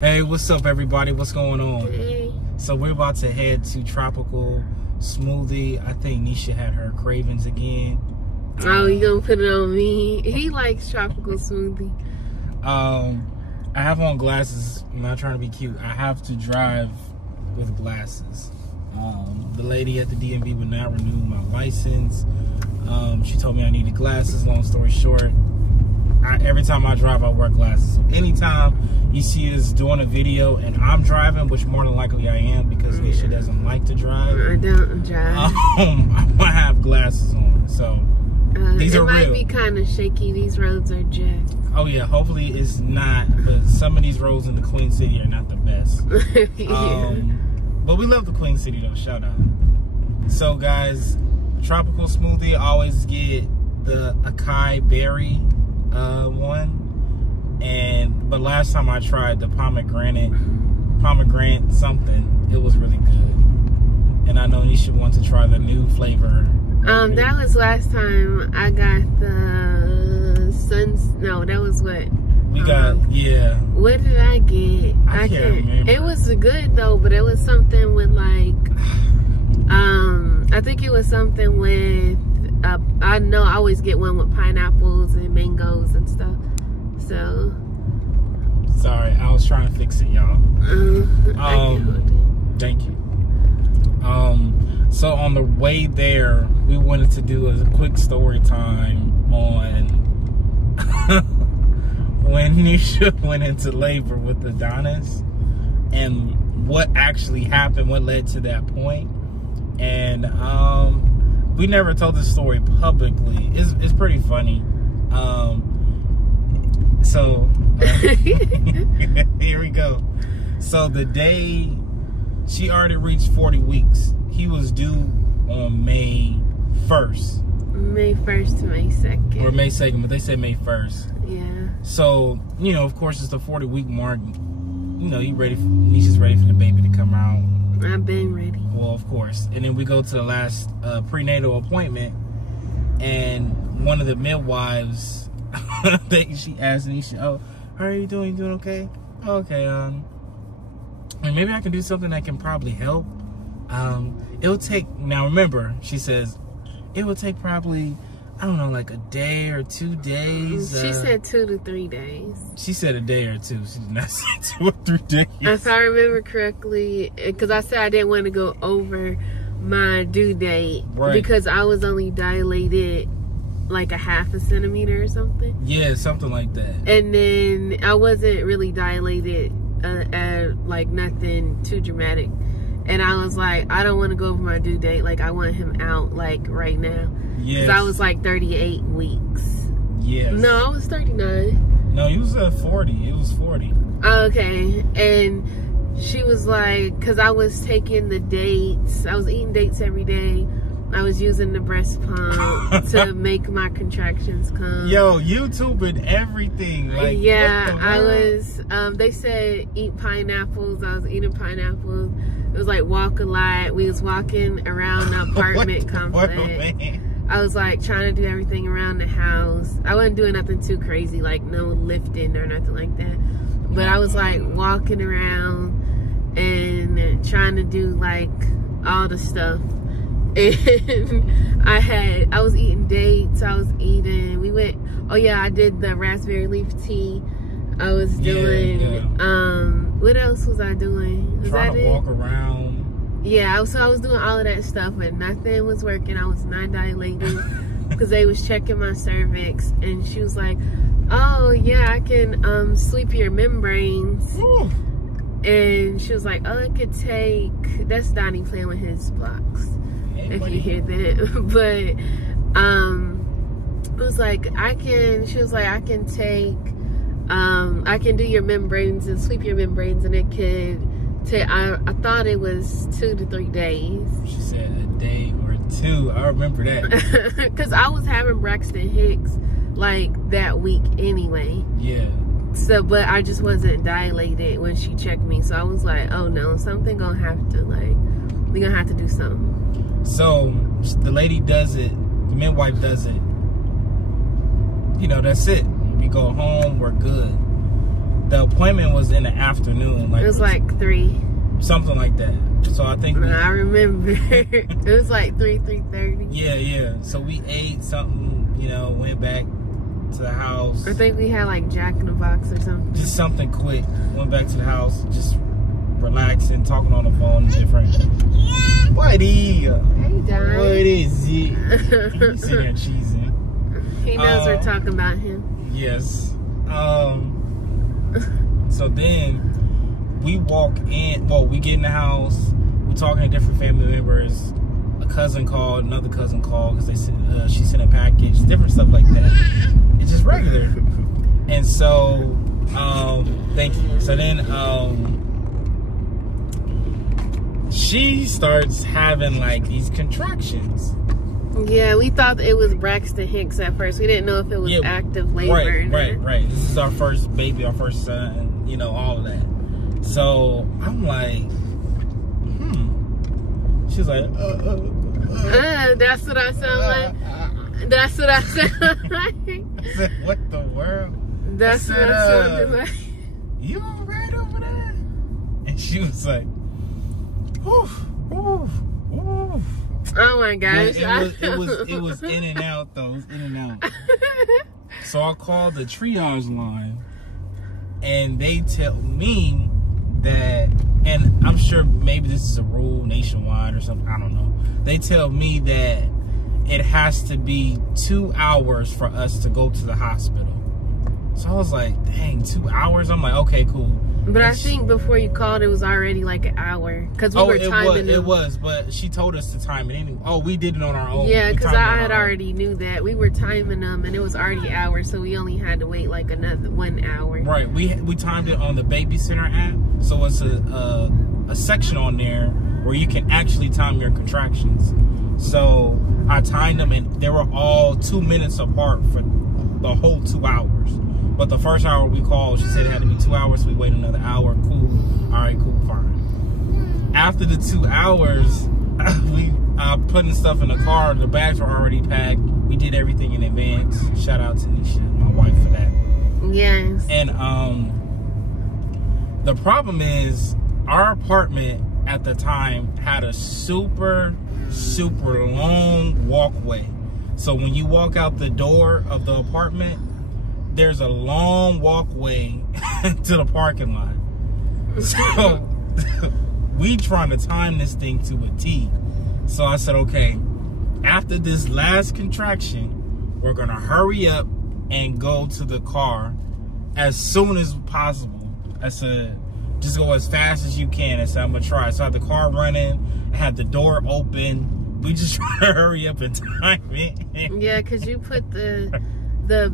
Hey, what's up, everybody? What's going on? Hey. So we're about to head to Tropical Smoothie. I think Nisha had her cravings again. Oh, you gonna put it on me? He likes Tropical Smoothie. I have on glasses. I'm not trying to be cute. I have to drive with glasses. The lady at the DMV would not renew my license. She told me I needed glasses. Long story short, every time I drive, I wear glasses. So anytime you see us doing a video and I'm driving, which more than likely I am because Nisha doesn't like to drive. I don't drive. I'm gonna have glasses on. So these are real. It might be kind of shaky. These roads are jacked. Oh yeah, hopefully it's not. But some of these roads in the Queen City are not the best. Yeah. But we love the Queen City though. Shout out. So guys, Tropical Smoothie, I always get the acai berry one, but last time I tried the pomegranate something, it was really good. And I know Nisha wants to try the new flavor. That was last time I got the no, that was what we got. Yeah. What did I get? I can't remember. It was good though, but it was something with like I think it was something with I know I always get one with pineapples and mangoes and stuff. So sorry, I was trying to fix it, y'all. Thank you. So on the way there, we wanted to do a quick story time on when Nisha went into labor with Adonis and what actually happened, what led to that point. And we never told this story publicly. It's pretty funny. Here we go. So the day she already reached 40 weeks, he was due on May 1st. May 1st to May 2nd. Or May 2nd, but they said May 1st. Yeah. So, you know, of course, it's the 40-week mark. You know, Nisha's ready for the baby to come out. I've been ready. Well, of course. And then we go to the last prenatal appointment, and one of the midwives, she asked Nisha, "Oh, how are you doing? You doing okay? Okay. And maybe I can do something that can probably help. It'll take." Now remember, she says it will take probably, I don't know, like a day or 2 days. She said 2 to 3 days. She said a day or two. She did not say 2 or 3 days. If I remember correctly, because I said I didn't want to go over my due date, right, because I was only dilated like a half a centimeter or something. Yeah, something like that. And then I wasn't really dilated like nothing too dramatic. And I was like, I don't want to go over my due date. Like, I want him out, like, right now. Yes. Because I was, like, 38 weeks. Yes. No, I was 39. No, you was at 40. It was 40. Okay. And she was like, because I was taking the dates. I was eating dates every day. I was using the breast pump to make my contractions come. Yo, YouTube and everything. Like, yeah, I was, they said eat pineapples. I was eating pineapples. It was like walk a lot. We was walking around the apartment complex. I was like trying to do everything around the house. I wasn't doing nothing too crazy, like no lifting or nothing like that. But I was like walking around and trying to do like all the stuff. And I was eating dates. Oh yeah, I did the raspberry leaf tea. I was doing, what else was I doing? Was trying to walk around. Yeah, so I was doing all of that stuff, but nothing was working. I was not dilating because they was checking my cervix, and she was like, "Oh yeah, I can sweep your membranes." Ooh. And she was like, "Oh, it could take." That's Donnie playing with his blocks. If you hear that. But it was like, she was like, I can take, I can do your membranes and sweep your membranes, and it could take, I thought it was 2 to 3 days. She said a day or 2. I remember that. Because I was having Braxton Hicks like that week anyway. Yeah. So, but I just wasn't dilated when she checked me. So I was like, oh no, something gonna have to, like, we gonna have to do something. So the lady does it, the midwife does it. You know, that's it. We go home, we're good. the appointment was in the afternoon. Like it was like 3. Something like that. So I think I remember. It was like 3:30. Yeah. So we ate something, you know, went back to the house. I think we had like Jack in the Box or something. Just something quick. Went back to the house, just relaxing, talking on the phone, different. Buddy! Hey, Don. What is it? He's sitting there cheesing. He knows we're talking about him. Yes. So then we walk in. Well, we get in the house. We're talking to different family members. A cousin called. Another cousin called because she sent a package. Different stuff like that. It's just regular. And so, thank you. So then, she starts having like these contractions. Yeah, we thought it was Braxton Hicks at first. We didn't know if it was active labor. Right. This is our first baby, our first son, you know, all of that. So I'm like, She's like, that's what I sound like. That's what I sound like. I said, what the world? That's what I sounded like. You all right over there? And she was like, oof. Oh my gosh. It was in and out though. It was in and out. So I called the triage line and they tell me that, and I'm sure maybe this is a rule nationwide or something, I don't know. They tell me that it has to be 2 hours for us to go to the hospital. So I was like, dang, 2 hours? I'm like, okay, cool. But I think before you called, it was already like an hour. Because we were timing them. It was, but she told us to time it anyway. Oh, we did it on our own. Yeah, because I had already knew that. We were timing them, and it was already hours, so we only had to wait like another 1 hour. Right. We timed it on the Babysitter app. So it's a section on there where you can actually time your contractions. So I timed them, and they were all 2 minutes apart for the whole 2 hours. But the first hour we called, she said it had to be 2 hours. So we waited another hour. Cool. All right, cool, fine. After the 2 hours, we putting stuff in the car. The bags were already packed. We did everything in advance. Shout out to Nisha, my wife, for that. Yes. And the problem is, our apartment at the time had a super long walkway. So when you walk out the door of the apartment, there's a long walkway to the parking lot. So we trying to time this thing to a T. So I said, okay, after this last contraction, we're gonna hurry up and go to the car as soon as possible. I said, just go as fast as you can. I said, I'm gonna try. So I had the car running, I had the door open. We just try to hurry up and time it. Yeah, because you put the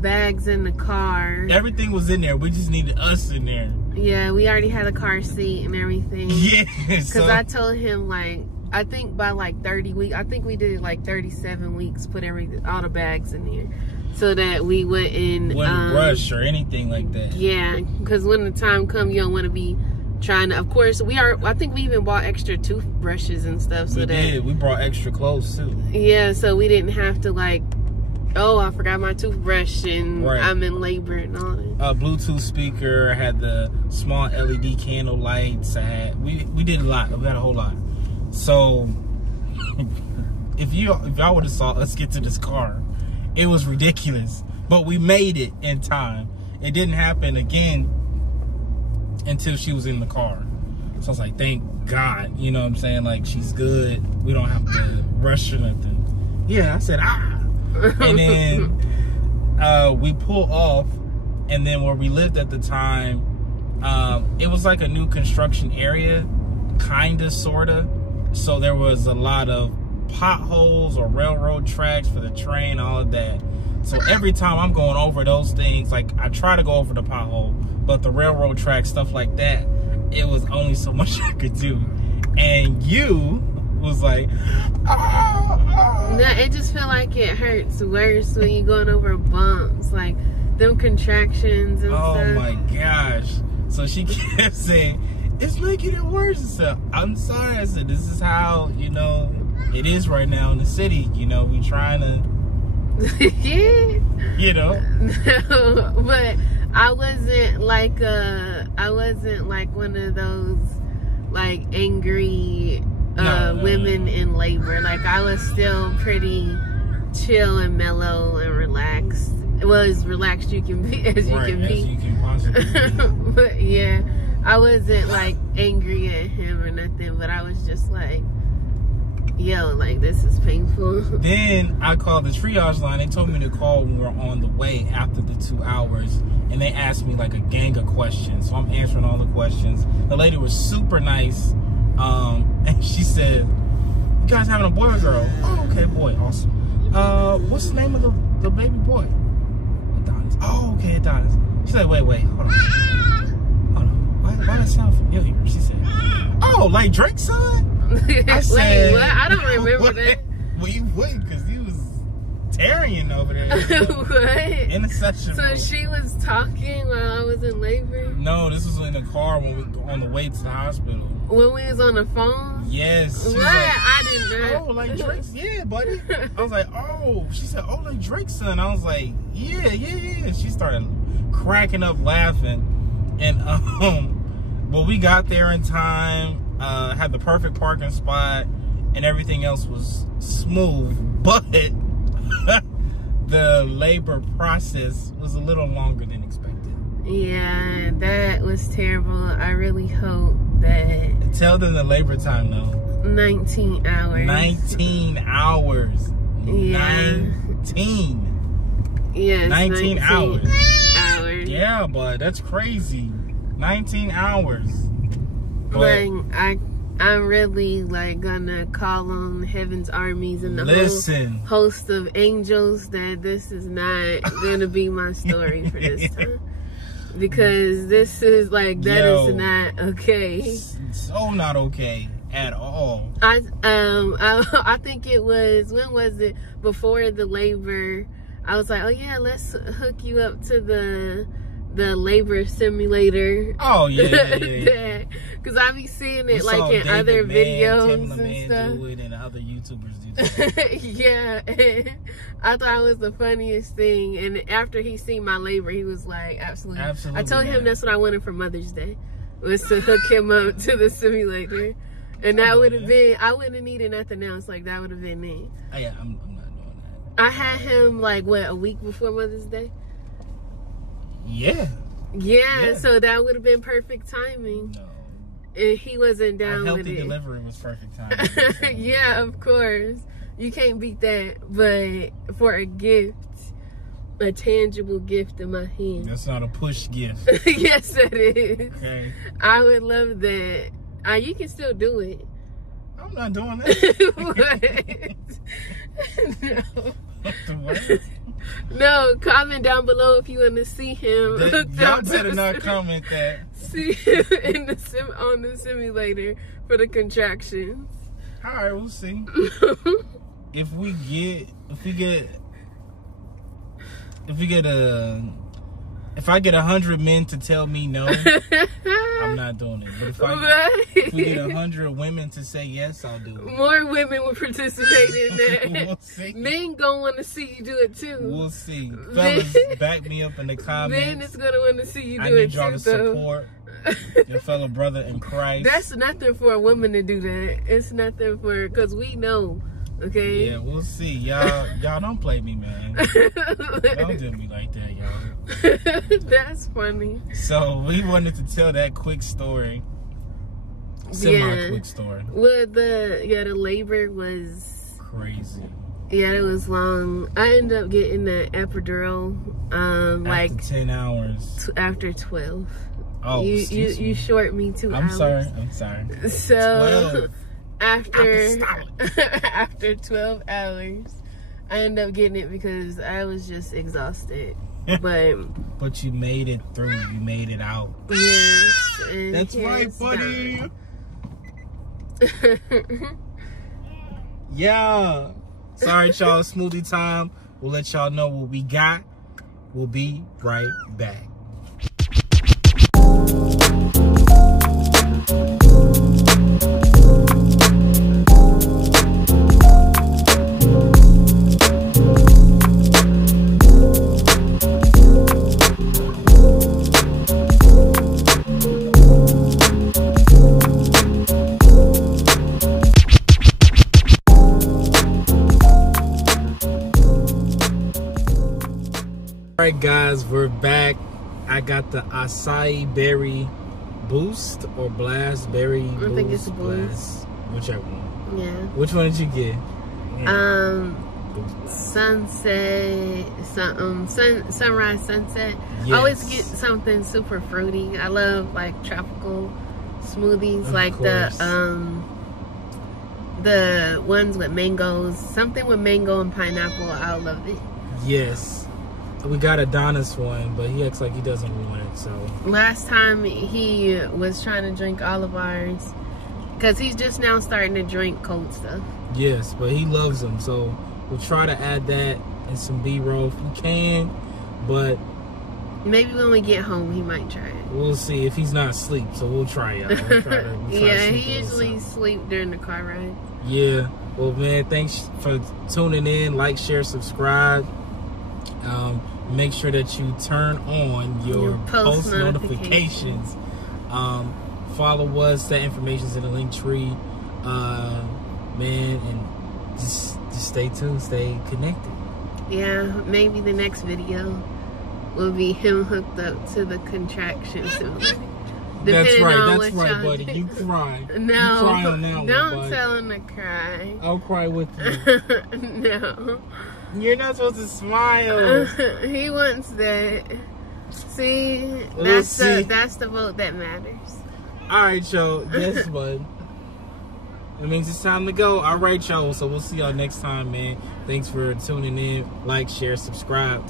bags in the car. Everything was in there. We just needed us in there. Yeah, we already had a car seat and everything. Yeah. Because I told him, like, I think by like 30 weeks, I think we did like 37 weeks, put all the bags in there. So that we wouldn't rush or anything like that. Yeah, because when the time comes, you don't want to be trying to, of course, I think we even bought extra toothbrushes and stuff. So we brought extra clothes too. Yeah, so we didn't have to like, oh, I forgot my toothbrush and I'm in labor and all that. A Bluetooth speaker, I had the small LED candle lights. We did a lot. We had a whole lot. So if y'all would have saw us get to this car, it was ridiculous. But we made it in time. It didn't happen again until she was in the car. So I was like, thank God. You know what I'm saying? Like, she's good. We don't have to rush or nothing. Yeah, I said, And then we pull off, and then where we lived at the time, it was like a new construction area, kinda, sorta. So there was a lot of potholes or railroad tracks for the train, all of that. So every time I'm going over those things, like, I try to go over the pothole, but the railroad track, stuff like that, it was only so much I could do. And you was like, it just feel like it hurts worse when you're going over bumps, like them contractions and stuff. Oh my gosh. So she kept saying, it's making it worse. So I'm sorry. I said, this is how, you know, it is right now in the city. You know, we trying to, yeah. you know. No, but I wasn't like one of those like angry women in labor. Like I was still pretty chill and mellow and relaxed. Well, as relaxed you can be as you can be. You can possibly be. But yeah, I wasn't like angry at him or nothing, but I was just like, yo, like this is painful. Then I called the triage line. They told me to call when we were on the way after the 2 hours, and they asked me like a gang of questions. So I'm answering all the questions. The lady was super nice, and she said, "You guys having a boy or girl?" "Oh, okay, boy, awesome. What's the name of the baby boy?" "Adonis." "Oh, okay, Adonis." She's like, "Wait, hold on. Why that sound familiar?" She said, "Oh, like Drake's son?" I said, wait, what? I don't remember that. Well, you wouldn't, because he was tarrying over there. What? Interception. So she was talking while I was in labor? No, this was in the car when we on the way to the hospital. When we was on the phone? Yes. What? Like, I didn't know. "Oh, like Drake's?" "Yeah, buddy." I was like, "Oh." She said, "Oh, like Drake's son." I was like, yeah. She started cracking up laughing. And well, we got there in time. Had the perfect parking spot, and everything else was smooth, but the labor process was a little longer than expected. Yeah, that was terrible. I really hope that... Tell them the labor time though. 19 hours. 19 hours. Yeah. 19. Yes, 19 hours. Hours. Yeah, but that's crazy. 19 hours. But Like, I'm really like gonna call on heaven's armies and the whole host of angels that this is not gonna be my story for this time, because this is like is not okay. So not okay at all. I think it was, when was it, before the labor, I was like, oh yeah, let's hook you up to the labor simulator. Oh yeah. Because I be seeing it like in David other videos and stuff. Do it, and other YouTubers do that. Yeah, I thought it was the funniest thing. And after he seen my labor, he was like, absolutely. I told him that's what I wanted for Mother's Day, was to hook him up to the simulator. And that would have been, I wouldn't have needed nothing else. Like, that would have been me. Oh, yeah, I'm not doing that. I had him like, what, a week before Mother's Day? Yeah, so that would have been perfect timing. No. And he wasn't down with it. Healthy delivery was perfect timing. So. Yeah, of course. You can't beat that. But for a gift, a tangible gift in my hand. That's not a push gift. Yes, it is. Okay. I would love that. You can still do it. I'm not doing that. No. No, comment down below if you want to see him. Y'all better not comment that. See him in on the simulator for the contractions. All right, we'll see. If we I get 100 men to tell me no, I'm not doing it. But if we get 100 women to say yes, I'll do it. More women will participate in that. We'll see. Men gonna want to see you do it too. We'll see. Fellas, back me up in the comments. Men is gonna want to see you do it too. I need y'all to support your fellow brother in Christ. That's nothing for a woman to do that. It's nothing for, because we know. Okay. Yeah, we'll see. Y'all don't play me, man. Don't do me like that, y'all. That's funny. So we wanted to tell that quick story. Semi-quick story. Well, the labor was crazy. Yeah, it was long. I ended up getting the epidural after 10 hours. After 12. Oh, you short me 2 hours. I'm sorry. So 12. After 12 hours, I ended up getting it because I was just exhausted. But you made it through. You made it out. Yes. That's right, buddy. Yeah. Sorry, y'all. Smoothie time. We'll let y'all know what we got. We'll be right back. Alright guys, we're back. I got the acai berry boost or blast berry boost. I think it's a boost. Whichever one. Yeah. Which one did you get? Sunrise sunset. Yes. I always get something super fruity. I love like tropical smoothies, Of like course. the ones with mangoes. Something with mango and pineapple. I love it. Yes. We got Adonis one, but he acts like he doesn't want it, so. Last time he was trying to drink all of ours because he's just now starting to drink cold stuff. Yes, but he loves them, so we'll try to add that and some B-roll if we can, but maybe when we get home he might try it. we'll see if he's not asleep, so we'll try it. We'll try to Yeah, sneak he those usually out. sleep during the car ride. Yeah, well man, thanks for tuning in. Like, share, subscribe. Make sure that you turn on your post notifications. Follow us. That information's in the link tree. Man, and just stay tuned, stay connected. Yeah, maybe the next video will be him hooked up to the contraction simulator. That's Depending on right, what y'all buddy. do. You cry. No, you cry on that one, don't bud. tell him to cry. I'll cry with you. No. You're not supposed to smile. He wants that. See, Let's see. that's the vote that matters. Alright, y'all. Yes, bud. It means it's time to go. Alright, y'all. So we'll see y'all next time, man. Thanks for tuning in. Like, share, subscribe.